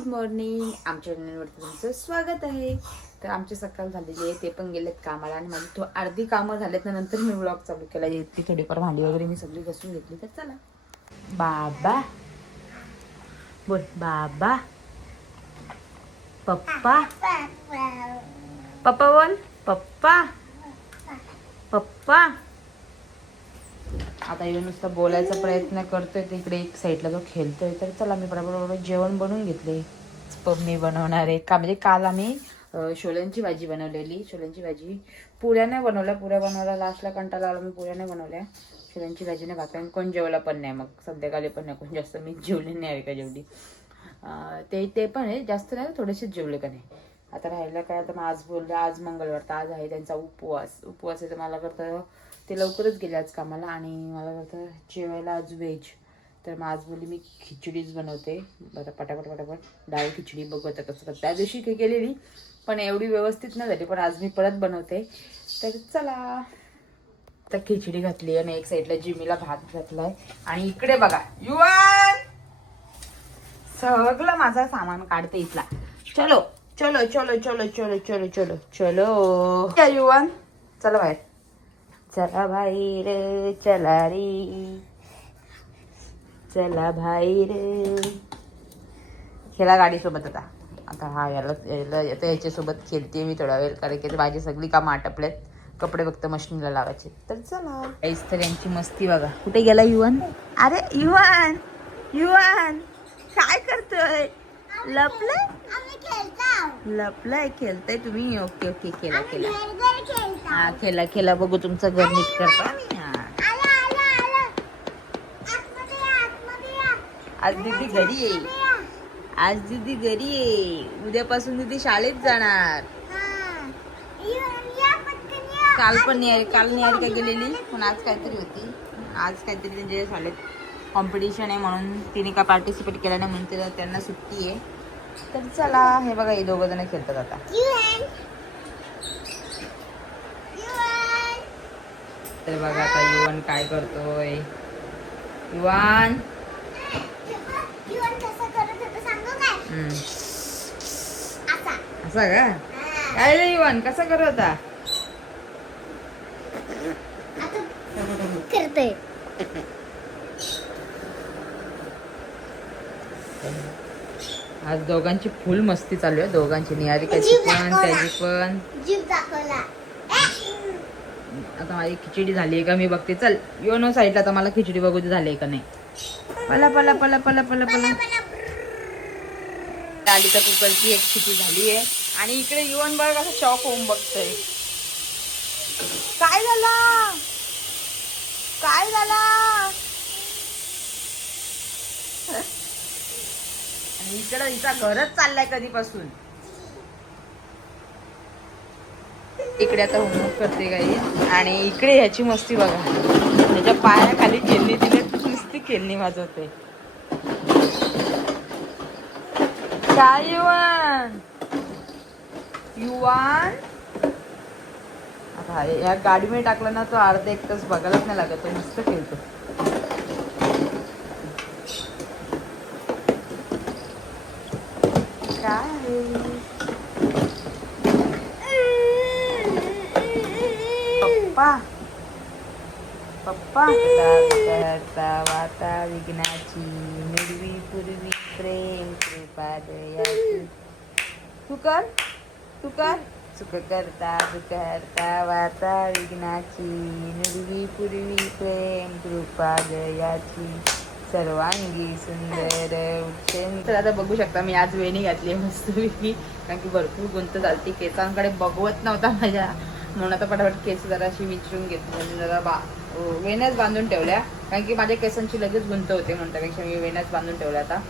Good morning. आमच्या चॅनलवरती तुमचं स्वागत आहे. तर आमची सकाळ झालेली आहे, ते पण गेलेत कामाला आणि माझी अर्धी कामं झालेत ना, नंतर मी व्लॉग चालू केला. ती थोडीफार भांडी वगैरे मी सगळी घासून घेतली. तर चला बाबा बोल, बाबा पप्पा पप्पा बोल, पप्पा पप्पा. आता येऊन नुसतं बोलायचा प्रयत्न करतोय, तिकडे एक साईडला जो खेळतोय. तर चला मी बरोबर जेवण बनवून घेतले. मी बनवणार आहे का, म्हणजे काल आम्ही छोल्यांची भाजी बनवलेली. छोल्यांची भाजी पुऱ्या नाही बनवल्या, पुऱ्या बनवायला लास्टला कंटाळा आला, मी पुऱ्या नाही बनवल्या. छोल्यांची भाजी नाही भाकऱ्या, कोण जेवला पण नाही. मग संध्याकाळी पण नाही कोण जास्त, मी जेवले नाही आहे का जेवढी. ते पण आहे जास्त नाही, थोडेसेच जेवले का नाही. आता राहिलं काय, आता मग आज बोलले आज मंगळवार, तर आज आहे त्यांचा उपवास आहे. तर मला करतं ते लवकरच गेले आज कामाला आणि मला करतं जेवायला आज व्हेज. तर मग आज बोलली मी खिचडीच बनवते. बरं पटापट डाळ खिचडी बघू आता कसं. त्या दिवशी काही केलेली पण एवढी व्यवस्थित नाही झाली, पण आज मी परत बनवते. तर चला आता खिचडी घातली आणि एक साईडला जिमीला भात घातलाय. आणि इकडे बघा युवान सगळं माझा सामान काढते इथला. चलो चलो चलो चलो चलो चलो चलो चलो क्या युवान, चला बाहेर, चला बाहेर, चला रे, चला बाहेर. खेळा गाडीसोबत. आता हा याला याच्यासोबत खेळते मी थोडा वेळ, कारण की माझी सगळी कामं आटपलेत. कपडे फक्त मशीनला लावायचे. तर चला काहीच तर यांची मस्ती बघा. कुठे गेला युवान? अरे युवान, युवान काय करतोय? लपलंय, लपलाय, खेळताय तुम्ही. ओके ओके, खेळा खेळा, हा खेळा खेळा. बघू तुमचं घर नीट करता. आज दीदी घरी आहे, आज दीदी घरी आहे. उद्यापासून दीदी शाळेत जाणार. काल पण नाही, काल निहारिका गेलेली, पण आज काहीतरी होती. आज काहीतरी त्यांच्या शाळेत कॉम्पिटिशन आहे म्हणून तिने का पार्टिसिपेट केला नाही, म्हणून त्यांना सुट्टी आहे. तर चला हे बघा, हे दोघं जण खेळतात आता. तर बघा आता युवान काय करतोय. युवान असा का, काय रे युवान कसा करत होता? आज दोघांची फुल मस्ती चालू आहे, दोघांची, निहारिकाची पण त्याची पण. आता माझी खिचडी झाली आहे का मी बघते. चल योनो साईडला, तर मला खिचडी बघू झाली का नाही. पला पला पला पला पला पला. आली तर कुकरची एक खिचडी झाली आहे. आणि इकडे युवन बघ कसं शॉक होऊन बघतोय. काय झाला, काय झाला? आणि इकडं हिचा घरच चाललाय कधीपासून. इकडे आता होमवर्क करते काही, आणि इकडे ह्याची मस्ती बघा. त्याच्या पायाखाली खेळणी दिले, नुसती खेळणी वाजवते. काय युवान, युवान आता या गाडीमध्ये टाकलं ना, तो अर्धा एक तास बघायलाच नाही लागत, तो मस्त खेळतो. काय पप्पा पप्पा करता वाता विघ्नाची, निर्वी पूर्वी प्रेम कृपा दयाची. तू कर, तू कर. सुख करता दुःख हरता वाता विघ्नाची, निर्वी पूर्वी प्रेम कृपा दयाची, सर्वांगी सुंदर उच्चैन. तर आता बघू शकता मी आज वेणी घातली मस्तपैकी, कारण की भरपूर गुंत चालती. केसांकडे बघवत नव्हता माझ्या, म्हणून आता पटापट केस जरा अशी विचारून घेतली. जरा वेण्याच बांधून ठेवल्या, कारण की माझ्या केसांची लगेच गुंत होते, म्हणण्यापेक्षा मी वेण्याच बांधून ठेवल्या आता.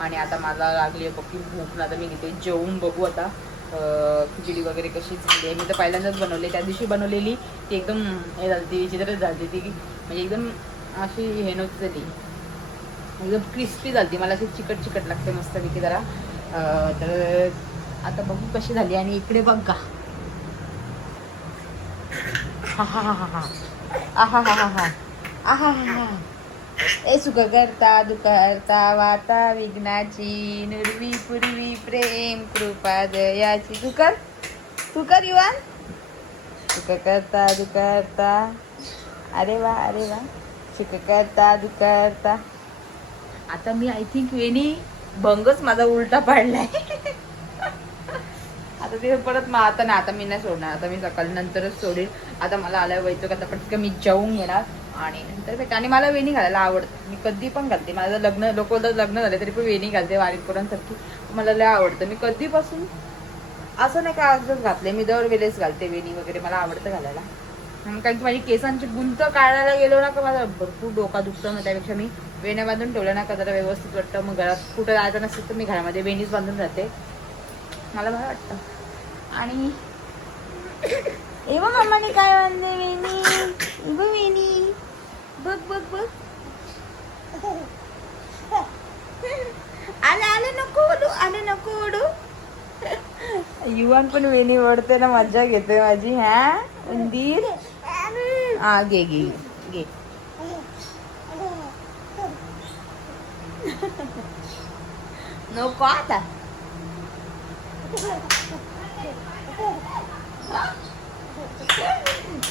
आणि आता मला लागली आहे पक्की भूक. आता मी घेते जेवून बघू आता खिचडी वगैरे कशी झाली आहे. मी तर पहिल्यांदाच बनवली, त्या दिवशी बनवलेली ती एकदम हे झाली, विचित्रच झाली ती, म्हणजे एकदम अशी हे नव्हती झाली, एकदम क्रिस्पी झाली. मला अशी चिकट चिकट लागते मस्तपैकी जरा. तर आता बघू कशी झाली. आणि इकडे बघा, हा हा हा हा हा, आहा हा हा हा, आहा हा हा, ए सुख करता दुःख हरता वाता विघ्नाची नुरवी पूर्वी प्रेम कृपा दयाची. तू कर युवान. सुख करता दुःख हरता. अरे वा सुख करता दुःख हरता. आता मी आय थिंक वेणी भंगच माझा उलटा पाडलाय. आता ते परत आता ना, आता मी नाही सोडणार. आता मी सकाळी नंतरच सोडेल. आता मला आलं व्हायचं का आता पटकन मी जेवून घेणार आणि नंतर भेट. आणि मला वेणी घालायला आवडतं. मी कधी पण घालते. माझं लग्न झाले तरी पण वेणी घालते वारीत पोरांसारखी. मला लय आवडतं. मी कधीपासून असं नाही का आजच घातले. मी दर वेळेस घालते वेणी वगैरे. मला आवडतं घालायला. कारण की माझी केसांची गुंत काढायला गेलो ना का माझा भरपूर डोका दुखतं. मग त्यापेक्षा मी वेण्या बांधून ठेवल्या ना का जरा व्यवस्थित वाटतं. मग घरात कुठं जायचं नसेल तर मी घरामध्ये वेणीच बांधून राहते. मला बरं वाटतं. आणि एवढं मम्माने काय बांधले वेणी. बघ आले नको ओढू. युवान पण वेणी ओढते ना, मजा घेते माझी. हा उंदीर. हा घे नको आता.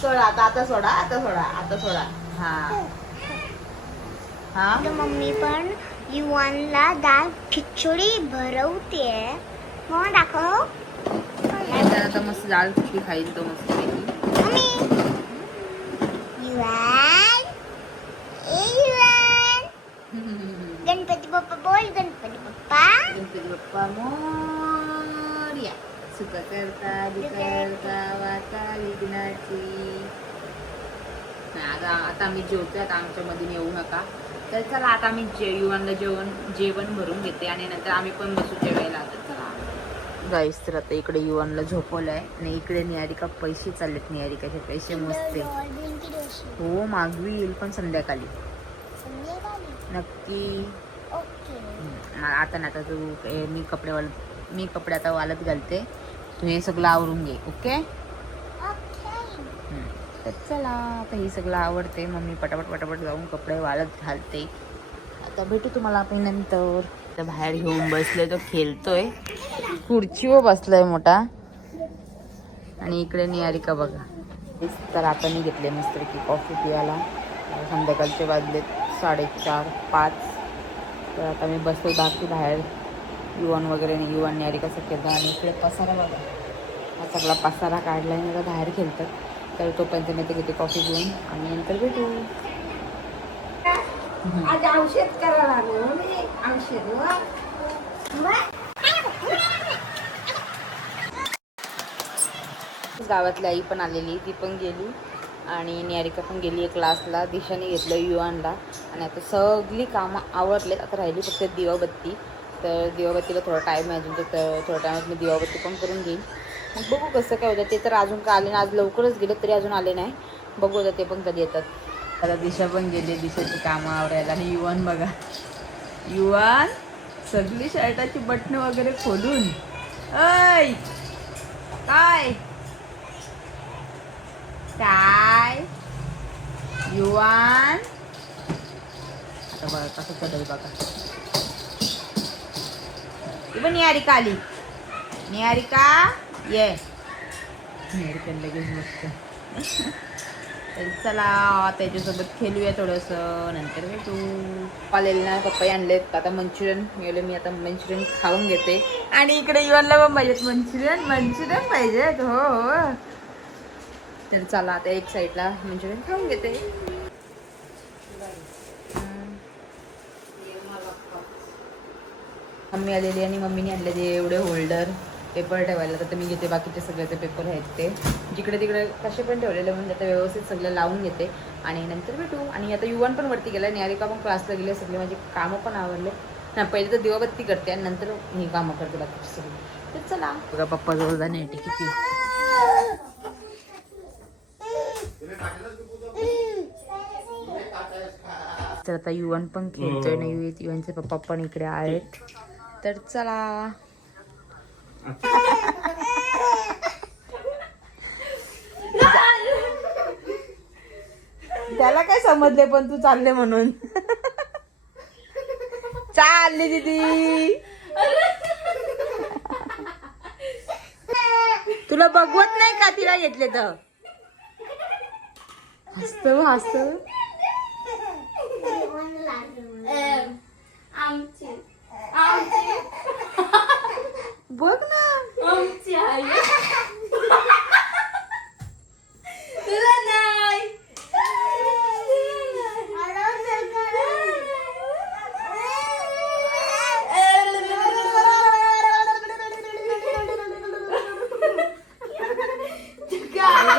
सोडा आता सोडा. हा मम्मी पण युवानला डाळ खिचडी भरवते. मग दाखव. आता मस्त डाळ खिचडी खाईल तो मस्त मम्मी युवान गणपती बाप्पा बोल. गणपती बाप्पा मोरया. सुख करता दुःख हरता वाता विघ्नाची. आता आम्ही जेवतोय. आता आमच्या मध्ये येऊ नका. तर चला आता आम्ही युवांना जेवण भरून घेते आणि नंतर आम्ही पण बसू जेवायला. तर चला गाईस. तर आता इकडे युवानला झोपवलंय आणि इकडे निहारिका पैसे चाललेत. निहारिकाचे पैसे मोजते. हो मागवील पण संध्याकाळी नक्की. आता ना आता तू मी कपडे आता वाळत घालते. तू हे सगळं आवरून घे. ओके. तर चला आता हे सगळं आवडते. मम्मी पटापट जाऊन कपडे वाळत घालते. आता भेटू तुम्हाला आपण नंतर. तर बाहेर घेऊन बसले तो खेळतोय. खुर्चीवर बसलाय मोठा. आणि इकडे निहारिका बघा. तर आता मी घेतले मस्तपैकी कॉफी पियाला. संध्याकाळचे वाजलेत 4:30 5. तर आता मी बसतो बाकी बाहेर. युवान वगैरे नाही. युवान निहारिकाचं खेळतो. आणि इकडे पसारा बघा. हा सगळा पसारा काढला आणि आता बाहेर खेळतात. तर तोपर्यंत मी ते घेते कॉफी घेऊन आणि नंतर भेटू. आज औषध करायला औषध गावातली आई पण आलेली. ती पण गेली आणि निहारिका पण गेली आहे क्लासला. दिशाने घेतलं युवानला. आणि आता सगळी कामं आवडलेत. आता राहिली फक्त दिवाबत्ती. तर दिवाबत्तीला थोडा टाईम आहे अजून. तर थोड्या टायमात मी दिवाबत्ती पण करून घेईन. मग बघू कसं काय होतं. ते तर अजून का आले नाही. आज लवकरच गेले तरी अजून आले नाही. बघू आता ते पण कधी येतात. आता दिशा पण गेली. दिशाची कामं आवरायला. आणि युवान बघा. युवान सगळी शर्टाची बटणं वगैरे खोलून. ऐ काय युवान. आता बघा कसं चढल बघा. पण निहारिका आली. निहारिका ये. निहारिका लगेच मस्त. तर चला त्याच्यासोबत खेळूया थोडंसं. नंतर भेटू. आलेले ना पप्पाई आणलेत. आता मंचुरियन मिळवले. मी आता मंचुरियन खाऊन घेते. आणि इकडे युवानला पण पाहिजेत मंचुरियन पाहिजेत. हो. तर चला आता एक साईडला मंचुरियन खाऊन घेते. मम्मी आलेली आणि मम्मीने आणलेले एवढे होल्डर पेपर ठेवायला. तर मी घेते बाकीचे सगळे ते पेपर आहेत ते जिकडे तिकडे कसे पण ठेवलेले. म्हणजे आता व्यवस्थित सगळं लावून घेते आणि नंतर भेटू. आणि आता युवान पण वरती गेला. निहारिका पण क्लासला गेले. सगळे माझी कामं पण आवडले ना. पहिले तर दिवाबत्ती करते आणि नंतर मी कामं करते बाकीची सगळी. तर चला बघा पप्पा जवळ जाणे येते किती. तर आता युवान पण खेळतोय ना. युवानचे पप्पा पण इकडे आहेत. तर चला त्याला काय समजले पण तू चालले म्हणून. चालली दीदी. तुला बघवत नाही का तिला घेतले तर हसत हसत. बघ ना तुला नाही.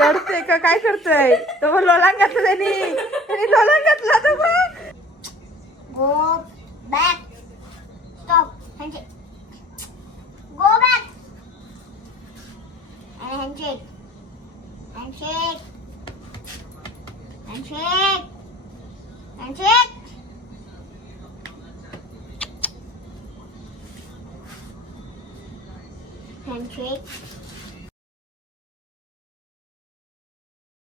रडते का काय करतोय तो मग लोलांग घातलं त्यांनी लोलांग घातला तो बघ. Go back. Stop. Handshake. Go back. And handshake. Handshake. Handshake. Handshake. Handshake.